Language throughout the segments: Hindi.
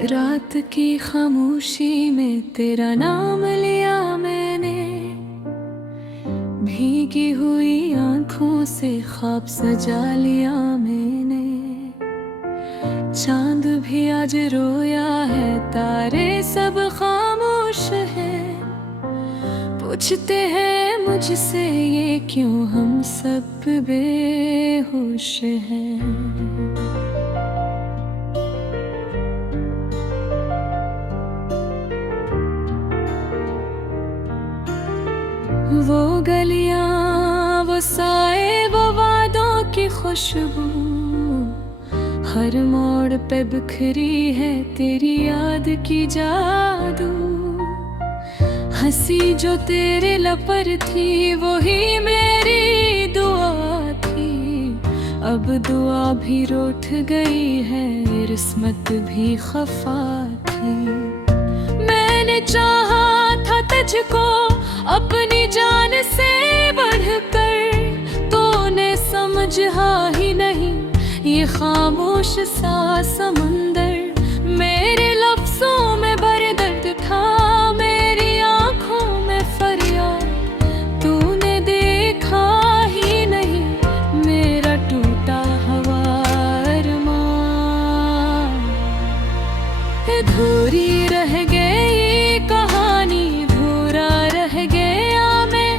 रात की खामोशी में तेरा नाम लिया मैंने, भीगी हुई आंखों से ख्वाब सजा लिया मैंने। चांद भी आज रोया है, तारे सब खामोश हैं। पूछते हैं मुझसे ये क्यों हम सब बेहोश हैं। वो गलियां, वो साए, वो वादों की खुशबू, हर मोड़ पे बिखरी है तेरी याद की जादू। हंसी जो तेरे लब पर थी वही मेरी दुआ थी, अब दुआ भी रूठ गई है, किस्मत भी खफा थी। मैंने चाहा था तुझको अपनी जान से बढ़कर, तूने समझा ही नहीं ये खामोश सा समंदर। मेरे लफ्जों में भर दर्द था, मेरी आंखों में फरियाद, तूने देखा ही नहीं मेरा टूटा हुआ अरमान। अधूरी रह गई कहानी, अधूरा रह गया मैं।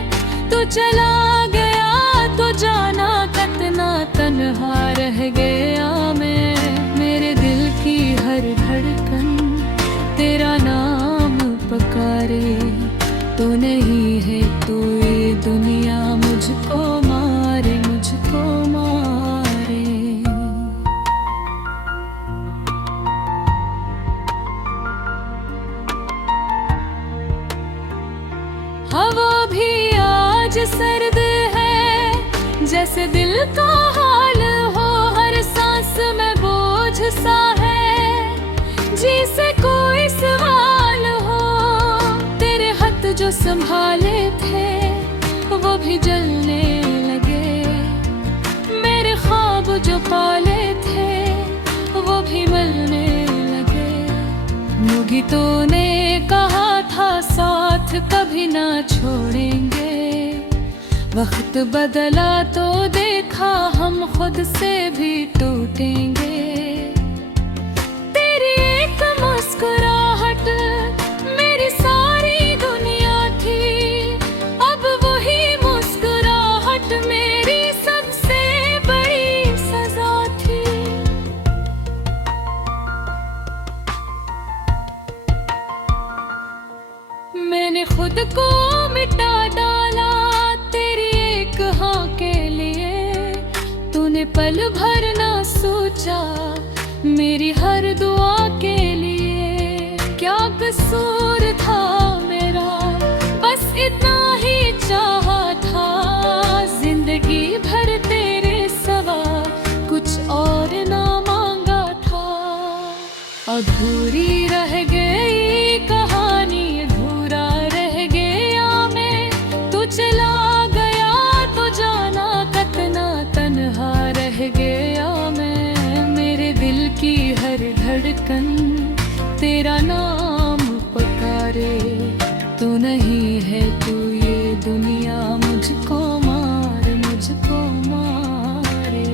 तू चला गया तो जाना कितना तन्हा रह गया मैं। मेरे दिल की हर धड़कन तेरा नाम पुकारे, तू नहीं है तो ये दुनिया मुझको मारे, मुझको मारे। हवा भी आज सर्द है, जैसे दिल का हाल हो, हर सांस में बोझ सा है, जी से कोई सवाल हो। तेरे हाथ जो संभाले थे वो भी जलने लगे, मेरे ख्वाब जो पाले थे वो भी मरने लगे। मुझे तूने कहा था साथ कभी ना छोड़ेंगे, वक्त बदला तो देखा हम खुद से भी टूटेंगे। तेरी एक मुस्कुराहट मेरी सारी दुनिया थी, अब वही मुस्कुराहट मेरी सबसे बड़ी सजा थी। मैंने खुद को मिटा डाला तेरी एक हाँ के लिए, तूने पल भर ना सोचा मेरी हर दुआ के लिए। क्या कसूर था मेरा, बस इतना ही चाहा था, जिंदगी भर तेरे सवा कुछ और ना मांगा था। अधूरी रह गई कहानी, अधूरा रह गया मैं। तू चला गया तो जाना कितना तन्हा रह गया मैं। मेरे दिल की हर धड़कन तेरा नाम पुकारे, तू नहीं है तू ये दुनिया मुझको मार, मुझको मारे।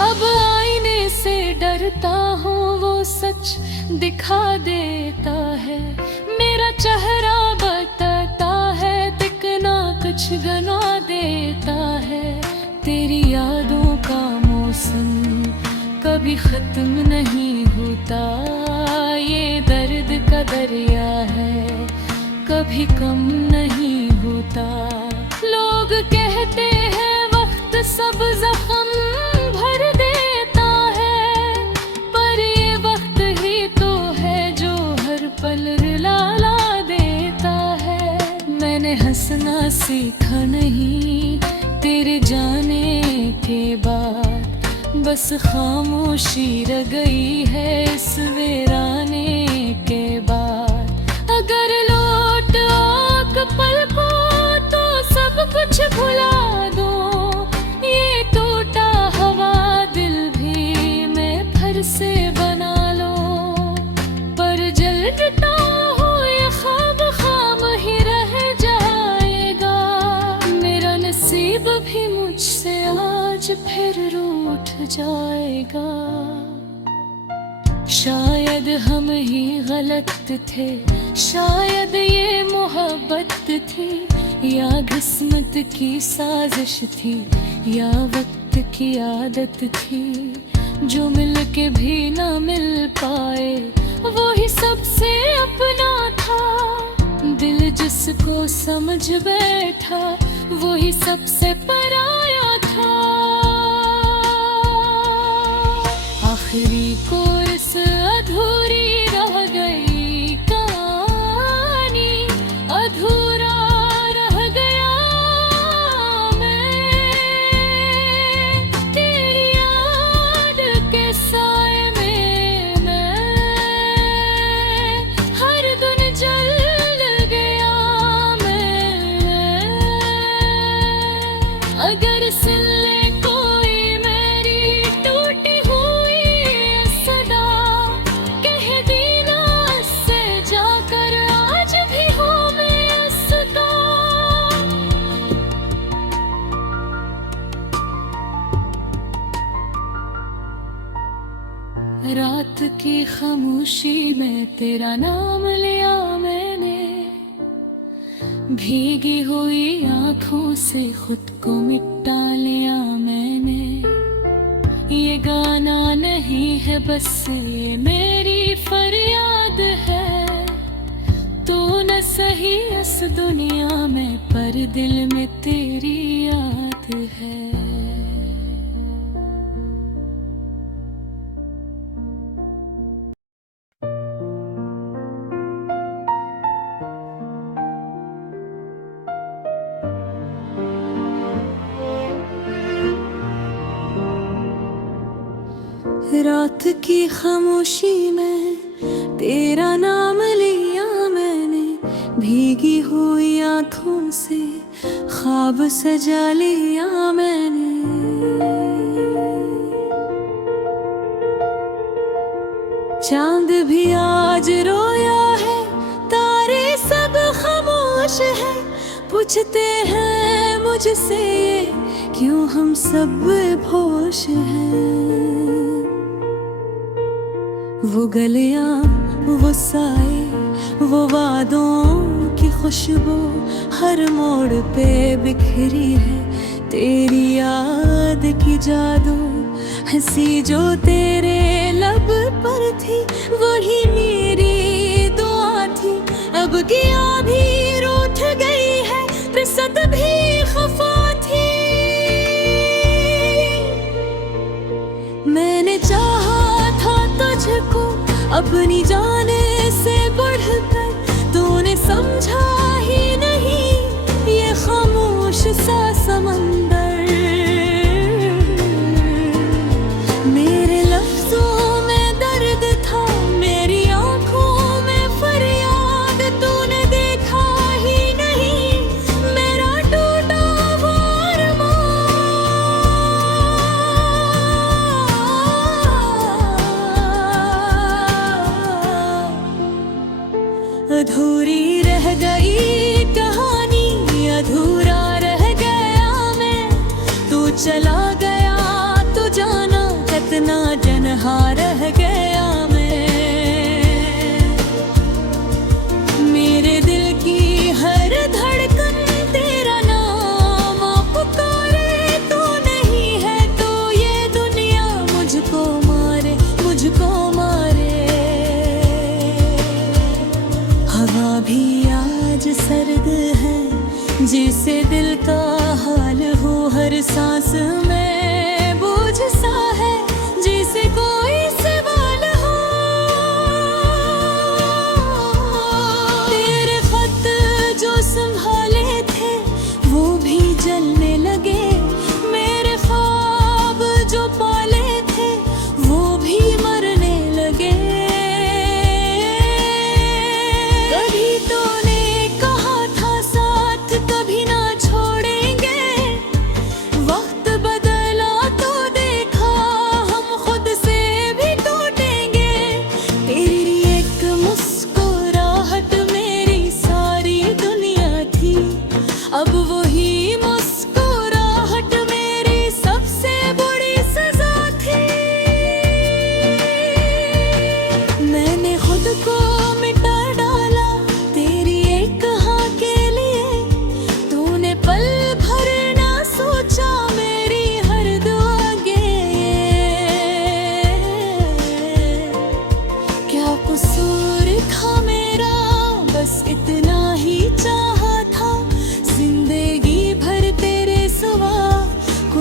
अब आईने से डरता हूँ, वो सच दिखा देता है, मेरा चेहरा बताता है, दिखना कुछ गना देता है। तेरी यादों का मौसम कभी खत्म नहीं होता, ये दर्द का दरिया है कभी कम नहीं होता। लोग कहते हैं वक्त सब जख्म भर देता है, पर ये वक्त ही तो है जो हर पल रुला देता है। मैंने हंसना सीखा नहीं तेरे जाने के बाद, बस खामोशी रह गई है इस वीराने के बाद। अगर लोग पलकों तो सब कुछ भुला दो, ये टूटा हवा दिल भी मैं फिर से बना लो। पर जलता हो ये ख्वाब खाम ही रह जाएगा, मेरा नसीब भी मुझसे आज फिर रूठ जाएगा। शायद हम ही गलत थे, शायद ये मोहब्बत थी, या किस्मत की साजिश थी, या वक्त की आदत थी। जो मिल के भी ना मिल पाए वो ही सबसे अपना था। दिल जिसको समझ बैठा वो ही सबसे पराया था। आखिरी कोर्स अधूरी रह गई कहानी, अधूरा रह गया मैं। तेरी याद के साए में मैं हर दिन जल गया मैं। अगर सुन ले कोई मेरी टूटी रात की खामोशी में तेरा नाम लिया मैंने, भीगी हुई आंखों से खुद को मिटा लिया मैंने। ये गाना नहीं है बस ये मेरी फरियाद है, तू न सही इस दुनिया में पर दिल में तेरी याद है। रात की खामोशी में तेरा नाम लिया मैंने, भीगी हुई आंखों से ख्वाब सजा लिया मैंने। चांद भी आज रोया है, तारे सब खामोश है, पूछते हैं मुझसे क्यों हम सब बेहोश हैं। वो गलियां वो साए वो वादों की खुशबू हर मोड़ पे बिखरी है। तेरी याद की जादू हंसी जो तेरे लब पर थी, वही मेरी दुआ थी। अब गया भी रूठ गई है, फिसद भी खफा थी। मैंने चाहा था तुझको अपनी जाने से बढ़कर, तूने समझा ही नहीं ये खामोश सा समंदर। मेरे लफ्जों में दर्द था, मेरी आंखों में फरियाद, तूने देखा ही नहीं मेरा टूटा हुआ अरमान। अधूरी रह गई कहानी, अधूरा रह गया मैं। तू चला गया तो जाना कितना जन्हा रह गया मैं। मेरे दिल की हर धड़कन तेरा नाम पुकारे। तू नहीं है तो ये दुनिया मुझको मारे, मुझको मारे। हवा भी आज सर्द है, जिसे दिल का हाल हो हर सांस में बोझ सा है, जिसे कोई सवाल हो। तेरे खत जो संभाले थे वो भी जलने लगे, मेरे ख्वाब जो पाले थे वो भी मरने लगे। कभी तूने कहा था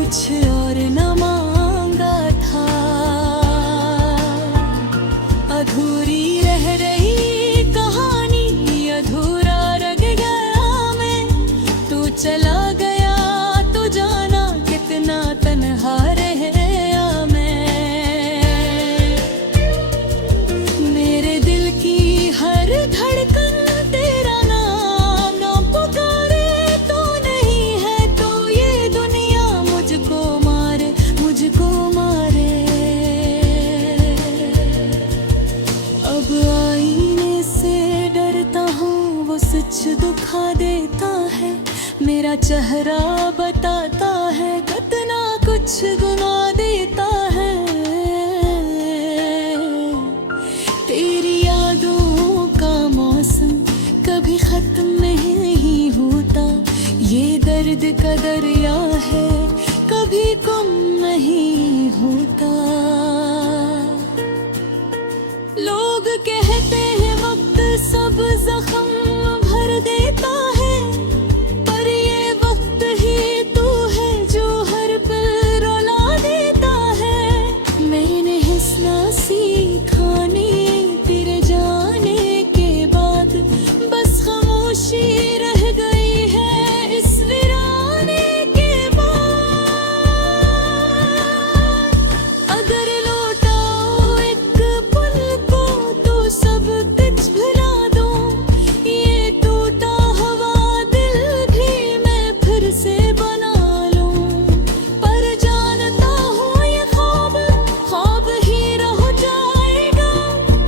कुछ और न मांगा था। अधूरी रह रही कहानी, अधूरा रह गया मैं। तू चला गया तो जाना कितना तन्हा रह गया मैं। मेरे दिल की हर धड़कन तेरा नाम ना पुकारे तो नहीं है, तो ये दुनिया मुझको मारे, मुझको मारे। अब आईने से डरता हूँ, वो सच दिखा देता है। मेरा चेहरा बताता है कितना कुछ गुना देता है। तेरी यादों का मौसम कभी खत्म नहीं होता। ये दर्द का दरिया है, कभी कम नहीं होता। लोग कहते हैं वक्त सब जख्म भर देता है, पर ये वक्त ही तू है जो हर पल रुला देता है। मैंने हंसना सीखा नहीं तेरे जाने के बाद, बस खामोशी रह गई है इस वीराने के बाद। अगर लौटाओ एक पल को तो सब कुछ भुला दूं। ये टूटा हुआ दिल भी मैं फिर से बना लूं। पर जानता हूँ ये ख्वाब ख्वाब ही रह जाएगा।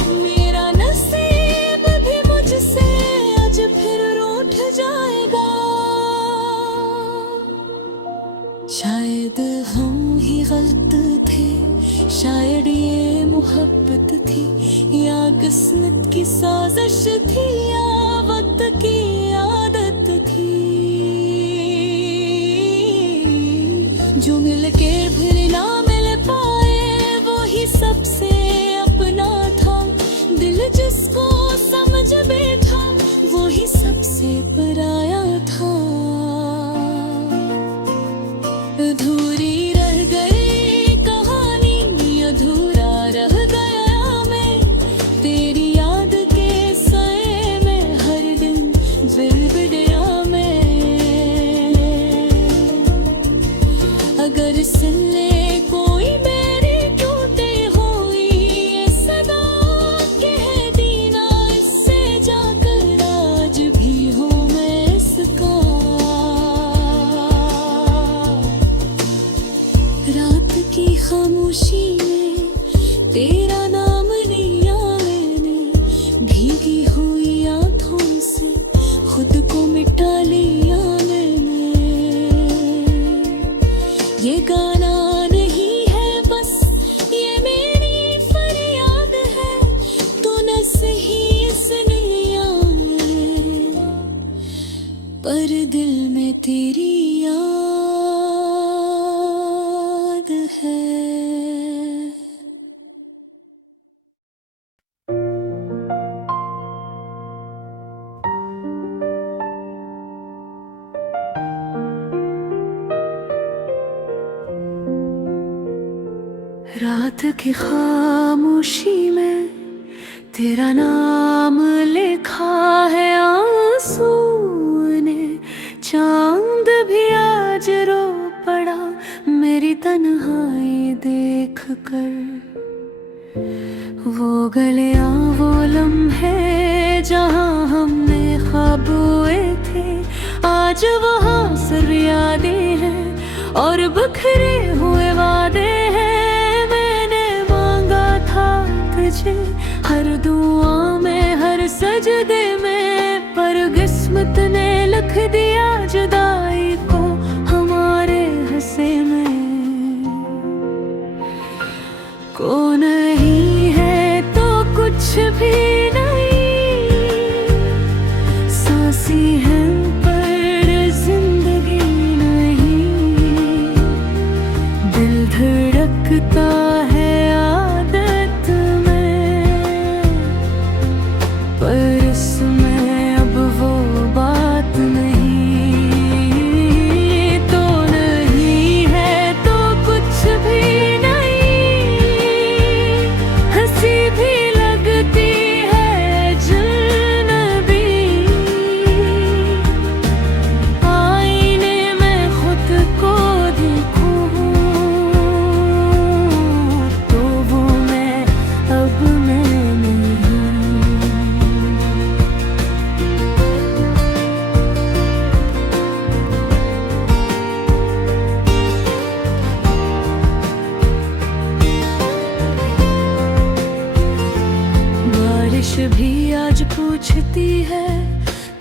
मेरा नसीब भी मुझसे आज फिर रूठ जाएगा। शायद हम ही गलत थे, शायद ये मोहब्बत थी, या किस्मत की साजिश थी, या वक्त की आदत थी। जो मिल के फिर ना मिल पाए वो ही सबसे अपना था। दिल जिसको समझ बैठा वो ही सबसे पराया था। अधूरी रह गई कहानी, अधूरा रह गया मैं। तेरी याद के साए में हर दिन बिड़बिड़ाया मैं। अगर सुन ले कोई मेरी टूटे हुई ये सदा, कह दीना इससे जाकर आज भी हूँ मैं इसका। रात की खामोशी में तेरा नाम लिया मैंने, भीगी हुई आंखों से खुद को मिटा लिया मैंने। ये गाना नहीं है बस ये मेरी फरियाद है, तो न सही इस दुनिया में, पर दिल में तेरी याद है। रात की खामोशी में तेरा नाम लिखा है आंसू ने। चांद भी आज रो पड़ा मेरी तन्हाई देख कर। वो गलियां वो लम्हे जहां हमने ख्वाब हुए थे, आज वहां सिर्फ यादें हैं और बिखरे हुए वादे हैं। मैंने मांगा था तुझे हर दुआ में हर सजदे में, पर किस्मत ने लिख दिया जुदाई को हमारे हंसे में। को नहीं है तो कुछ भी नहीं, सांसी है पर जिंदगी नहीं। दिल धड़कता है आदत में, पर इसमें अब वो बात नहीं। पूछती है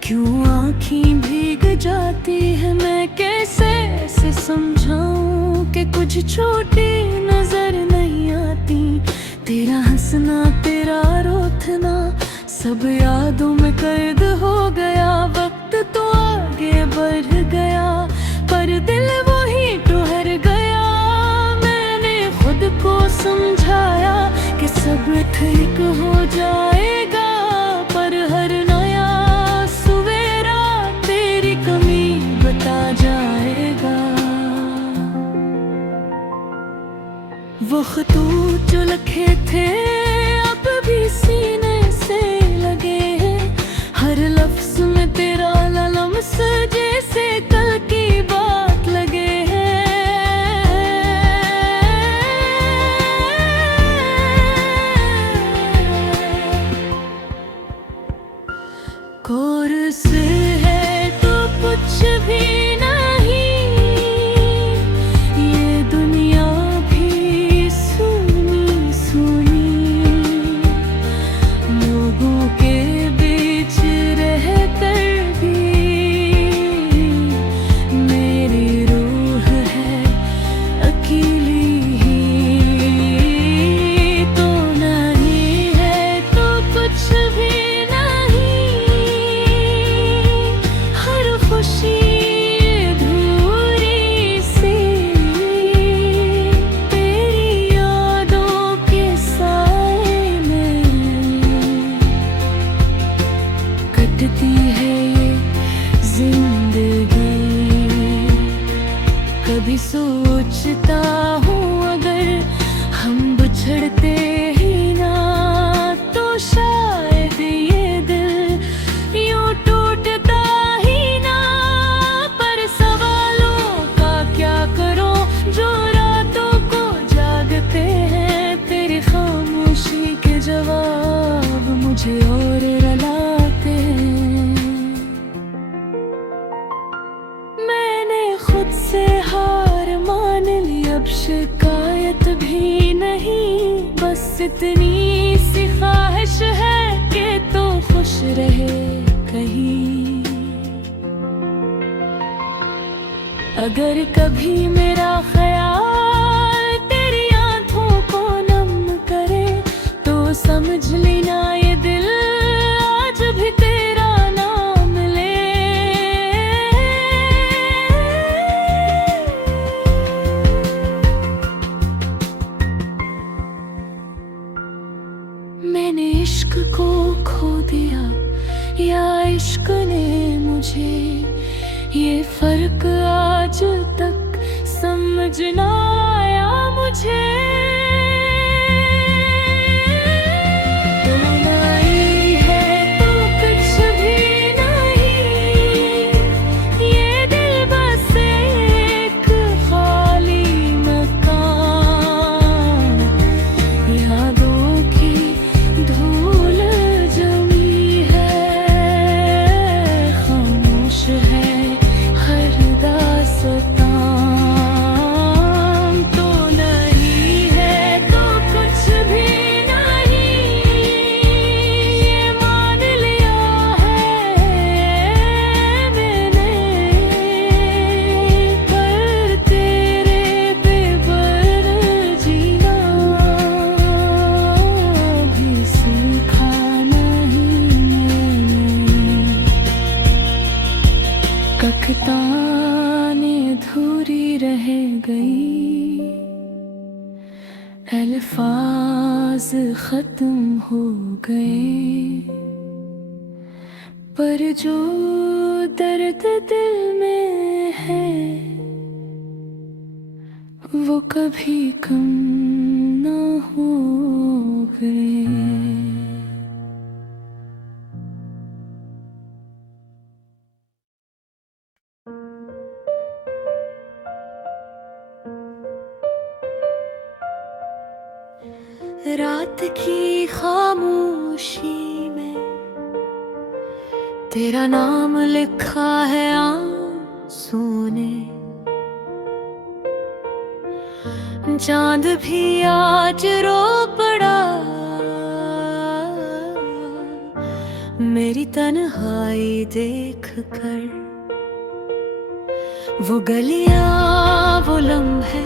क्यों आँखें भीग जाती है। मैं कैसे ऐसे समझाऊं कि कुछ छोटी नजर नहीं आती। तेरा हंसना तेरा रोतना सब यादों में कैद हो गया। वक्त तो आगे बढ़ गया पर दिल वही ठहर गया। मैंने खुद को समझाया कि सब ठीक हो जाएगा, पर हर नया सवेरा तेरी कमी बता जाएगा। वो खतूत जो लिखे थे अब भी सीने से लगे हैं। हर लफ्ज में तेरा लम्स जैसे कल की बात लगे हैं। कोर्स है तो कुछ भी नहीं, ये दुनिया भी सुनी सुनी। लोगों के बीच रहकर भी मेरी रूह है अकेली ही। तो नहीं है तो कुछ भी नहीं, हर खुशी अधूरी सी तेरी यादों के साए में कटती है ये जिंदगी। कभी सोचता हूँ अगर हम बिछड़ते ही ना तो शायद ये दिल यूं टूटता ही ना। पर सवालों का क्या करो जो रातों को जागते हैं। तेरी खामोशी के जवाब मुझे और रुलाते हैं। मैंने खुद से हार मान ली, अब शिकायत भी नहीं। बस इतनी सी ख्वाहिश है कि तो खुश रहे कहीं। अगर कभी मेरा ख्याल तेरी आंखों को नम करे तो समझ लेना ये दिल आज भी तेरा नाम ले। मैंने इश्क को खो दिया या इश्क ने मुझे, ये फर्क आज तक समझ ना आया मुझे। तू नहीं है तो कुछ भी नहीं, ये दिल बस एक खाली मकान। यादों की धूल जमी है, खामोश है हर दास्तां। तो नहीं है तो कुछ भी नहीं, ये मान लिया है मैंने। पर तेरे बेबर जीना भी सीखा नहीं मैंने। कख्ताने अधूरी रह गई, अल्फाज खत्म हो गए। पर जो दर्द दिल में है वो कभी कम ना हो गए। रात की खामोशी में तेरा नाम लिखा है आंसू ने। चांद भी आज रो पड़ा मेरी तन्हाई देख कर। वो गलियां वो लम्हे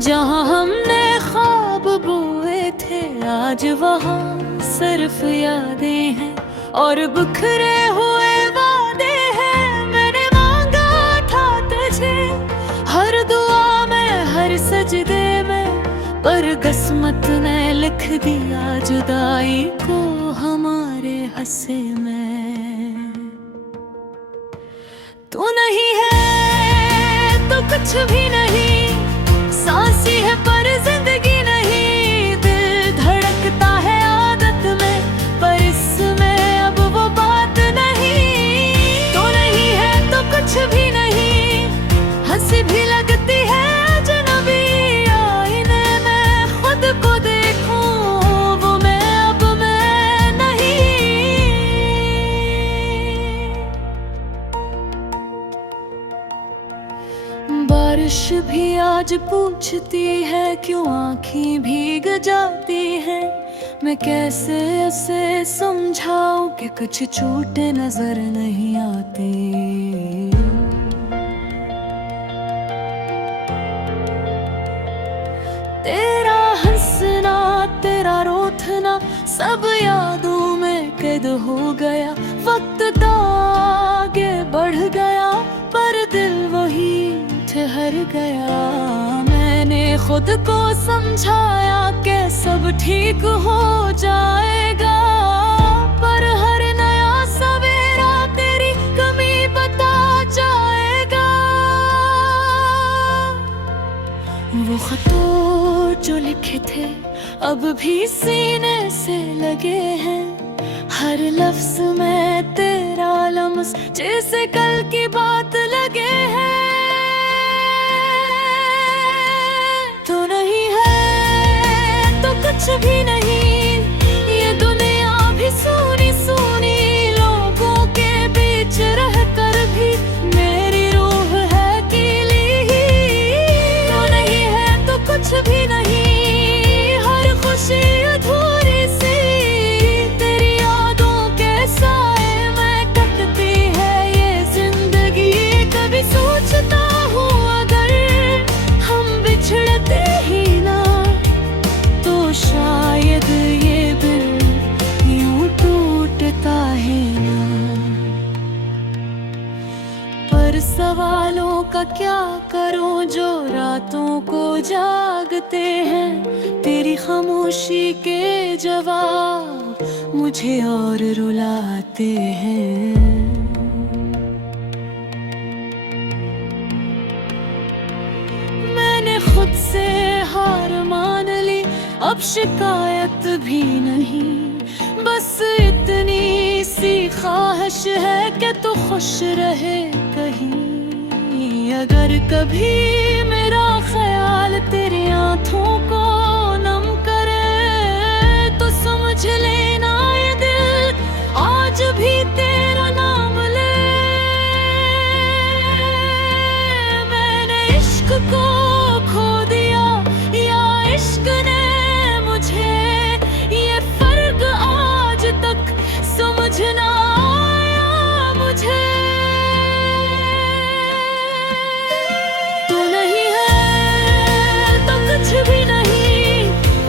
जहाँ हमने ख्वाब बोए थे, आज वहाँ सिर्फ यादें हैं और बिखरे हुए वादे हैं। मैंने मांगा था तुझे हर दुआ में, हर सजदे में, पर किस्मत ने लिख दिया जुदाई को हमारे हंसे में। तू नहीं है तो कुछ भी नहीं, सांसी है पर जिंदगी नहीं। दिल धड़कता है आदत में, पर इसमें अब वो बात नहीं। तो नहीं है तो कुछ भी नहीं, हंसी भी लगती है अजनबी। आईने में खुद को देखूं, वो मैं अब मैं नहीं। बारिश भी आज पूछती है क्यों आँखें भीग जाती हैं। मैं कैसे उसे समझाऊं कि कुछ छूटे नजर नहीं आते। तेरा हंसना तेरा रोथना सब यादों में कैद हो गया। वक्त आगे बढ़ गया पर दिल वही ठहर गया। मैंने खुद को समझाया कि सब ठीक हो जाएगा, पर हर नया सवेरा तेरी कमी बता जाएगा। वो खतों जो लिखे थे अब भी सीने से लगे हैं, हर लफ्ज में तेरा लम्स जैसे कल की बात लगे हैं। कुछ भी नहीं, ये दुनिया भी सुनी सुनी, लोगों के बीच रहकर भी मेरी रूह है गीली। तो नहीं है तो कुछ भी नहीं, हर खुशी अधूरी सी, तेरी यादों के साए में कटती है ये जिंदगी। कभी सोचता हूँ अगर हम बिछड़ते ही ना, शायद ये दिल यूं टूटता है ना। पर सवालों का क्या करूं जो रातों को जागते हैं। तेरी खामोशी के जवाब मुझे और रुलाते हैं। मैंने खुद से हार मान ली, अब शिकायत भी नहीं। बस इतनी सी ख्वाहिश है कि तू खुश रहे कहीं। अगर कभी मेरा ख्याल तेरी आँखों को नम करे, तो समझ लेना ये दिल आज भी तेरा नाम ले। मैंने इश्क को खो दिया या इश्क ने समझना आया मुझे। तू नहीं है तो कुछ भी नहीं,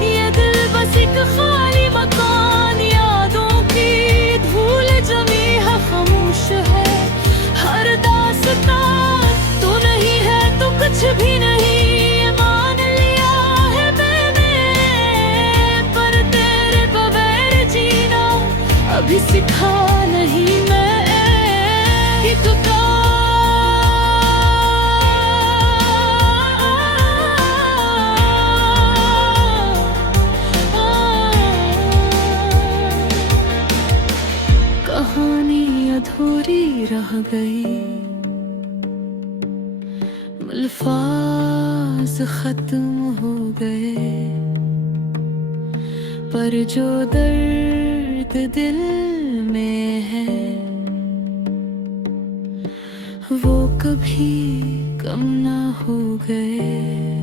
ये दिल बस एक खाली मकान, यादों की धूल जमी है खामोश है हर दास्तां। तू नहीं है तो कुछ भी नहीं, मान लिया है मैंने, पर तेरे बगैर जीना अभी सिखा नहीं मैं एक का। कहानी अधूरी रह गई, अल्फाज खत्म हो गए, पर जो दर्द दिल में है वो कभी कम ना हो गए।